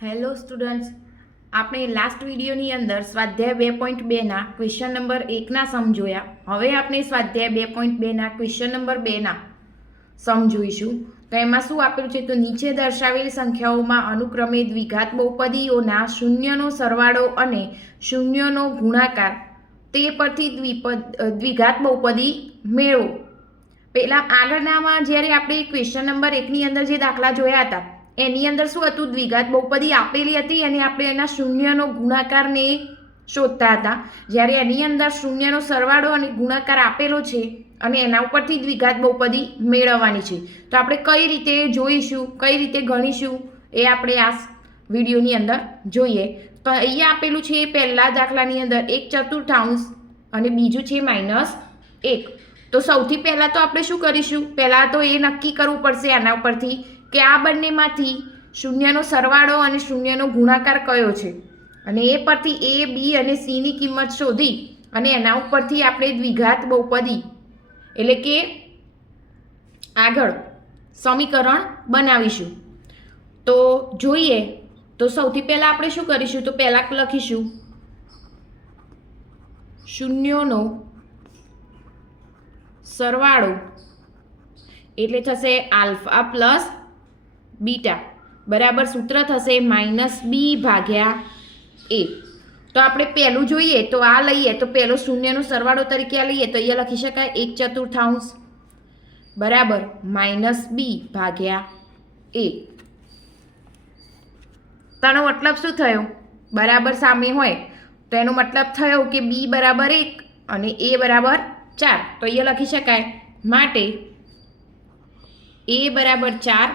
Hello students, આપણે last વિડીયોની અંદર સ્વાધ્યાય બે પોઈન્ટ બેના ક્વેશ્ચન નંબર એકના સમ જોયા. હવે આપણે સ્વાધ્યાય બે પોઈન્ટ બેના ક્વેશ્ચન નંબર બેના સમ જોઈશું. તો એમાં શું આપેલું છે? તો નીચે દર્શાવેલ સંખ્યાઓમાં અનુક્રમે દ્વિઘાત બહુપદીઓના શૂન્યનો સરવાળો અને શૂન્યનો ગુણાકાર. તે પરથી દ્વિપદ દ્વિઘાત બહુપદી મેળવો. પહેલાં આગળનામાં જ્યારે આપણે ક્વેશ્ચન નંબર એકની અંદર જે દાખલા જોયા હતા એની અંદર શું હતું? દ્વિઘાત બહુપદી આપેલી હતી અને આપણે એના શૂન્યનો ગુણાકારને શોધતા હતા. જ્યારે એની અંદર શૂન્યનો સરવાળો અને ગુણાકાર આપેલો છે અને એના ઉપરથી દ્વિઘાત બહુપદી મેળવવાની છે. તો આપણે કઈ રીતે જોઈશું, કઈ રીતે ગણીશું એ આપણે આ વિડીયોની અંદર જોઈએ. તો અહીંયા આપેલું છે એ પહેલા દાખલાની અંદર એક ચતુર્થાંશ અને બીજું છે માઇનસ એક. તો સૌથી પહેલાં તો આપણે શું કરીશું? પહેલાં તો એ નક્કી કરવું પડશે આના ઉપરથી કે આ બંનેમાંથી શૂન્યનો સરવાળો અને શૂન્યનો ગુણાકાર કયો છે? અને એ પરથી એ, બી અને સીની કિંમત શોધી અને એના ઉપરથી આપણે દ્વિઘાત બહુપદી, એટલે કે આગળ સમીકરણ બનાવીશું. તો જોઈએ, તો સૌથી પહેલાં આપણે શું કરીશું? તો પહેલાં લખીશું. શૂન્યોનો સરવાળો, એટલે થશે આલ્ફા પ્લસ બીટા. બરાબર સૂત્ર થશે માઇનસ બી ભાગ્યા એ. તો આપણે પહેલું જોઈએ તો આ લઈએ તો પહેલો શૂન્યનો સરવાળો તરીકે આ લઈએ તો અહીંયા લખી શકાય એક ચતુર્થાંશ. બરાબર માઇનસ બી ભાગ્યા એ. તેનો મતલબ શું થયો? બરાબર સામે હોય. તો એનો મતલબ થયો કે બી બરાબર એક અને એ બરાબર ચાર. તો અહીંયા લખી શકાય. માટે એ બરાબર ચાર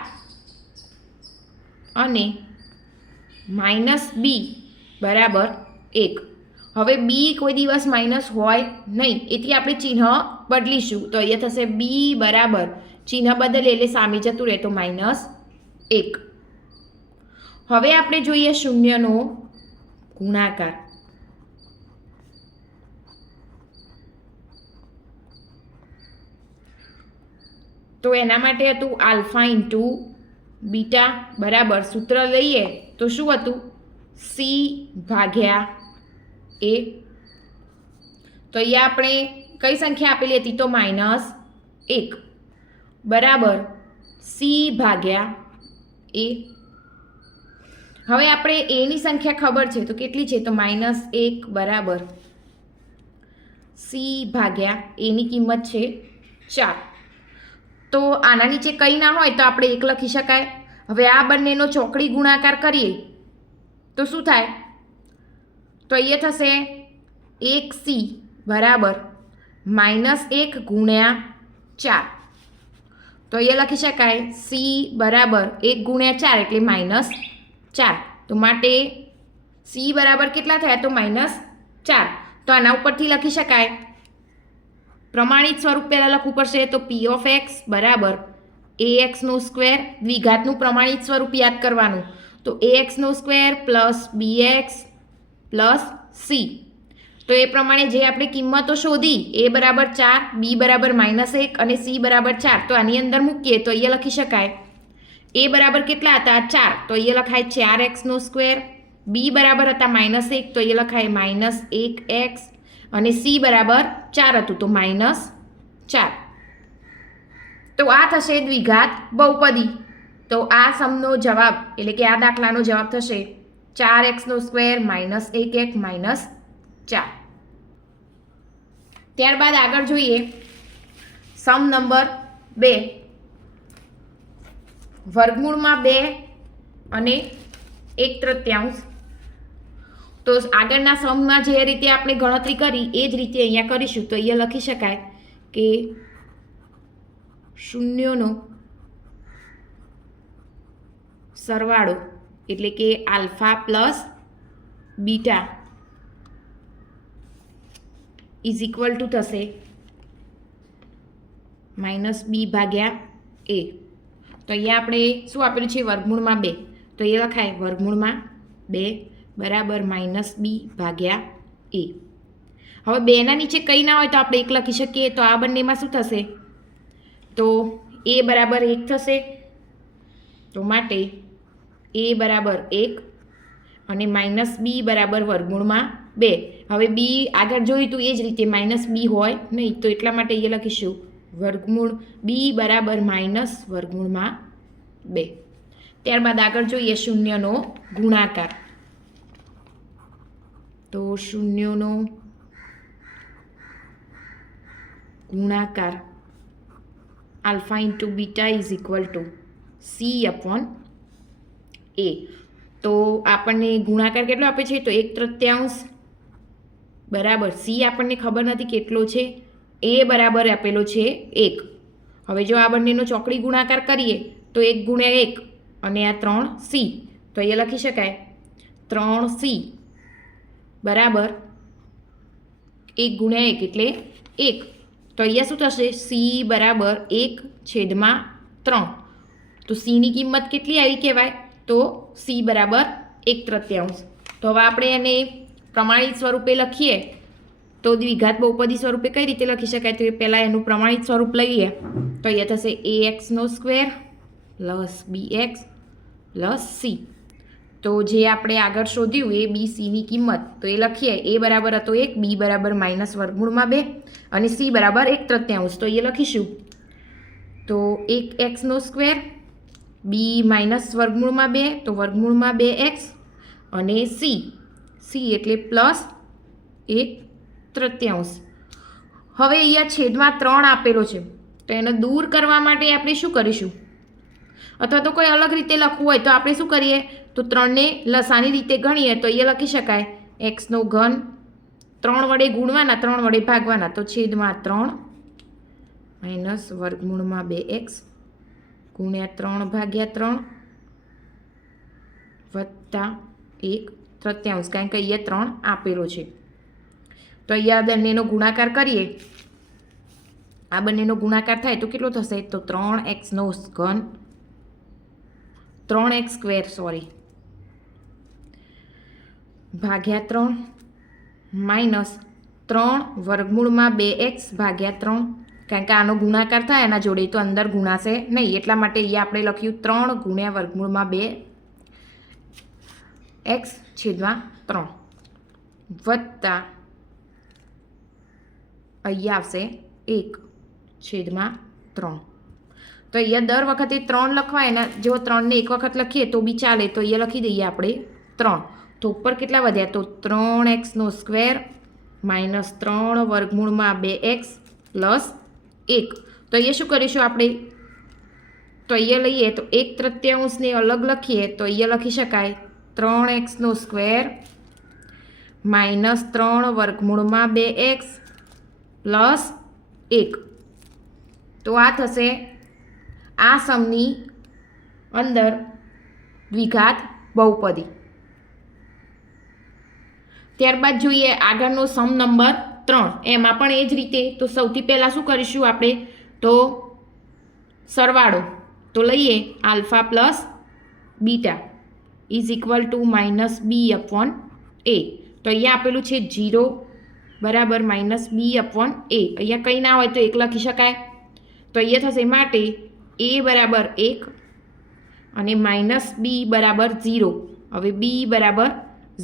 અને માઇનસ બી બરાબર એક. હવે બી કોઈ દિવસ માઇનસ હોય નહીં, એથી આપણે ચિહ્ન બદલીશું. તો અહીંયા થશે બી બરાબર. ચિહ્ન બદલે એટલે સામે જતું રહે તો માઇનસ એક. હવે આપણે જોઈએ શૂન્યનો ગુણાકાર. તો એના માટે હતું આલ્ફા ઇન્ટુ બીટા બરાબર સૂત્ર લઈએ તો શું હતું? સી ભાગ્યા એ તો અહીંયા આપણે કઈ સંખ્યા આપેલી હતી? તો માઇનસ એક. બરાબર સી ભાગ્યા એ હવે આપણે એની સંખ્યા ખબર છે તો કેટલી છે? તો માઇનસ એક બરાબર સી ભાગ્યા એની કિંમત છે ચાર. તો આના નીચે કંઈ ના હોય તો આપણે એક લખી શકાય. હવે આ બંનેનો ચોકડી ગુણાકાર કરીએ. તો શું થાય? તો અહીંયા થશે એક સી બરાબર માઇનસ એક ગુણ્યા ચાર. તો અહીંયા લખી શકાય સી બરાબર એક ગુણ્યા ચાર એટલે માઇનસ ચાર. તો માટે સી બરાબર કેટલા થયા? તો માઇનસ ચાર. તો આના ઉપરથી લખી શકાય પ્રમાણિત સ્વરૂપ પહેલાં લખવું પડશે તો પી ઓફ એક્સ બરાબર એ એક્સનું સ્ક્વેર દ્વિઘાતનું પ્રમાણિત સ્વરૂપ યાદ કરવાનું. તો A એક્સનો square plus B X plus C તો એ પ્રમાણે જે આપણે કિંમતો શોધી એ બરાબર ચાર બી બરાબર માઇનસ એક અને સી બરાબર ચાર, તો આની અંદર મૂકીએ તો અહીંયા લખી શકાય. એ બરાબર કેટલા હતા? ચાર. તો અહીંયા લખાય ચાર એક્સનો સ્ક્વેર બી બરાબર હતા માઇનસ એક, તો અહીંયા લખાય માઇનસ એક એક્સ અને સી બરાબર ચાર હતું તો માઇનસ ચાર. તો આ થશે દ્વિઘાત બહુપદી. તો આ સમનો જવાબ, એટલે કે આ દાખલાનો જવાબ થશે ચાર એક્સનો સ્ક્વેર માઇનસ એક એક માઇનસ ચાર. ત્યારબાદ આગળ જોઈએ. સમ નંબર બે. વર્ગમૂળમાં બે અને એક તૃતીયાંશ. તો આગળના સમમાં જે રીતે આપણે ગણતરી કરી, એ જ રીતે અહીંયા કરીશું. તો અહીંયા લખી શકાય કે શૂન્યોનો સરવાળો એટલે કે alpha plus beta is equal to થશે માઇનસ બી ભાગ્યા એ. તો અહીંયા આપણે શું આપેલું છે? વર્ગમૂળમાં બે. તો એ લખાય વર્ગમૂળમાં બે. બરાબર માઇનસ બી ભાગ્યા એ હવે બેના નીચે કંઈ ના હોય તો આપણે એક લખી શકીએ. તો આ બંનેમાં શું થશે? તો એ બરાબર એક થશે. તો માટે એ બરાબર એક અને માઇનસ બી બરાબર વર્ગુણમાં બે. હવે બી આગળ જોયું તું એ જ રીતે માઇનસ બી હોય નહીં તો એટલા માટે એ લખીશું. વર્ગમૂળ બી બરાબર માઇનસ વર્ગમૂળમાં બે. ત્યારબાદ આગળ જોઈએ શૂન્યનો ગુણાકાર. તો શૂન્યનો ગુણાકાર alpha into beta is equal to C upon A. તો આપણને ગુણાકાર કેટલો આપે છે? તો એક તૃત્યાંશ બરાબર. સી આપણને ખબર નથી કેટલો છે. એ બરાબર આપેલો છે એક. હવે જો આ બંનેનો ચોકડી ગુણાકાર કરીએ, તો એક ગુણ્યા એક અને આ ત્રણ સી. તો અહીંયા લખી શકાય. ત્રણ સી. બરાબર? એક ગુણ્યા એક એટલે એક. તો અહીંયા શું થશે? સી બરાબર એક છેદમાં ત્રણ. તો સીની કિંમત કેટલી આવી કહેવાય? તો સી બરાબર એક તૃત્યાંશ. તો હવે આપણે એને પ્રમાણિત સ્વરૂપે લખીએ. તો દ્વિઘાત બહુપદી સ્વરૂપે કઈ રીતે લખી શકાય? તો એ પહેલાં એનું પ્રમાણિત સ્વરૂપ લઈએ. તો અહીંયા થશે A એક્સનો square plus B X plus C. તો જે આપણે આગળ શોધ્યું એ બી સીની કિંમત, તો એ લખીએ એ બરાબર હતો એક બી બરાબર માઇનસ વર્ગમૂળમાં બે અને સી બરાબર એક તૃત્યાંશ. તો એ લખીશું. તો એક એક્સનો સ્ક્વેર બી માઇનસ વર્ગમૂળમાં બે, તો વર્ગમૂળમાં બે એક્સ અને સી સી એટલે પ્લસ એક તૃત્યાંશ. હવે અહીંયા છેદમાં ત્રણ આપેલો છે. તો એને દૂર કરવા માટે આપણે શું કરીશું? અથવા તો કોઈ અલગ રીતે લખવું હોય તો આપણે શું કરીએ? તો ત્રણને લસાની રીતે ગણીએ તો અહીંયા લખી શકાય. એક્સનો ઘન ત્રણ વડે ગુણવાના, ત્રણ વડે ભાગવાના. તો છેદમાં ત્રણ માઇનસ વર્ગમૂળમાં બે એક્સ ગુણ્યા ત્રણ ભાગ્યા ત્રણ વત્તા એક તૃતીયાંશ. કારણ કે અહીંયા ત્રણ આપેલો છે. તો અહીંયા બંનેનો ગુણાકાર કરીએ. આ બંનેનો ગુણાકાર થાય તો કેટલો થશે? તો ત્રણ એક્સનો ઘન ત્રણ એક્સ સ્ક્વેર સોરી ભાગ્યા ત્રણ માઇનસ ત્રણ વર્ગમૂળમાં બે એક્સ ભાગ્યા ત્રણ. કારણ કે આનો ગુણાકાર થાય એના જોડે તો અંદર ગુણાશે નહીં. એટલા માટે અહીંયા આપણે લખ્યું ત્રણ ગુણ્યા વર્ગમૂળમાં બે એક્સ છેદમાં ત્રણ. વત્તા અહીંયા આવશે એક છેદમાં ત્રણ. તો અહીંયા દર વખતે ત્રણ લખવા એના જો ત્રણને એક વખત લખીએ તો બી ચાલે. તો અહીંયા લખી દઈએ આપણે ત્રણ. તો ઉપર કેટલા વધ્યા? તો ત્રણ એક્સનો સ્ક્વેર માઇનસ ત્રણ વર્ગમૂળમાં બે એક્સ પ્લસ એક. તો અહીંયા શું કરીશું આપણે? તો અહીંયા લઈએ તો એક તૃત્યાંશને અલગ લખીએ તો અહીંયા લખી શકાય. ત્રણ એક્સનો સ્ક્વેર માઇનસ ત્રણ વર્ગમૂળમાં બે એક્સ પ્લસ એક. તો આ થશે આ સમની અંદર દ્વિઘાત બહુપદી. ત્યારબાદ જોઈએ આગળનો સમ નંબર ત્રણ. એમાં પણ એ જ રીતે. તો સૌથી પહેલાં શું કરીશું આપણે? તો સરવાળો. તો લઈએ alpha plus beta is equal to minus B upon A. તો અહીંયા આપેલું છે જીરો બરાબર માઇનસ બી અપોન એ. અહીંયા કંઈ ના હોય તો એક લખી શકાય. તો અહીંયા થશે માટે એ બરાબર એક અને માઇનસ બી બરાબર ઝીરો. હવે બી બરાબર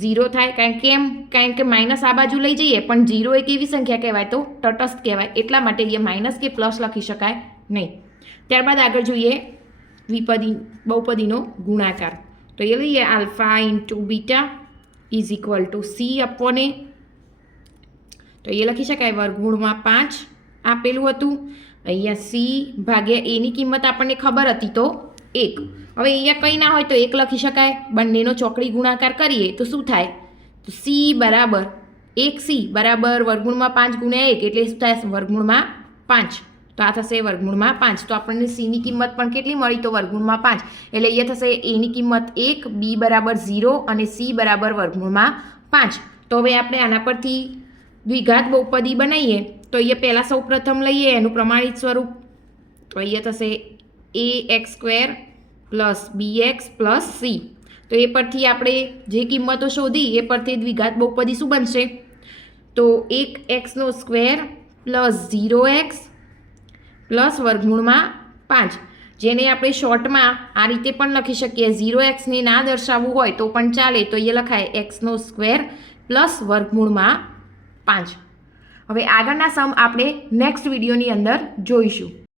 ઝીરો થાય, કારણ કે એમ, કારણ કે માઇનસ આ બાજુ લઈ જઈએ, પણ ઝીરો એક એવી સંખ્યા કહેવાય તો? તટસ્થ કહેવાય. એટલા માટે એ માઇનસ કે પ્લસ લખી શકાય નહીં. ત્યારબાદ આગળ જોઈએ દ્વિપદી, બહુપદીનો ગુણાકાર. તો એ લઈએ, alpha into beta is equal to C અપોને તો એ લખી શકાય વર્ગુણમાં પાંચ આપેલું હતું. અહીંયા સી ભાગ્યા એની કિંમત આપણને ખબર હતી તો એક. હવે અહીંયા કંઈ ના હોય તો એક લખી શકાય. બંનેનો ચોકડી ગુણાકાર કરીએ તો શું થાય? તો સી બરાબર એક સી બરાબર વર્ગુણમાં પાંચ ગુણ્યા એક એટલે શું થાય? વર્ગુણમાં પાંચ. તો આ થશે વર્ગમૂળમાં પાંચ. તો આપણને સીની કિંમત પણ કેટલી મળી? તો વર્ગમૂળમાં પાંચ. એટલે અહીંયા થશે એની કિંમત એક, બી બરાબર ઝીરો અને સી બરાબર વર્ગમૂળમાં પાંચ. તો હવે આપણે આના પરથી દ્વિઘાત બહુપદી બનાવીએ. તો અહીંયા પહેલાં સૌ પ્રથમ લઈએ એનું પ્રમાણિત સ્વરૂપ. તો અહીંયા થશે A X square plus B X plus C. તો એ પરથી આપણે જે કિંમતો શોધી, એ પરથી દ્વિઘાત બહુપદી શું બનશે? તો એક એક્સનો square plus zero X plus વર્ગમૂળમાં પાંચ. જેને આપણે શોર્ટમાં આ રીતે પણ લખી શકીએ. ઝીરો એક્સને ના દર્શાવવું હોય તો પણ ચાલે. તો એ લખાય એક્સનો સ્ક્વેર પ્લસ વર્ગમૂળમાં પાંચ. હવે આગળના સમ આપણે નેક્સ્ટ વિડીયોની અંદર જોઈશું.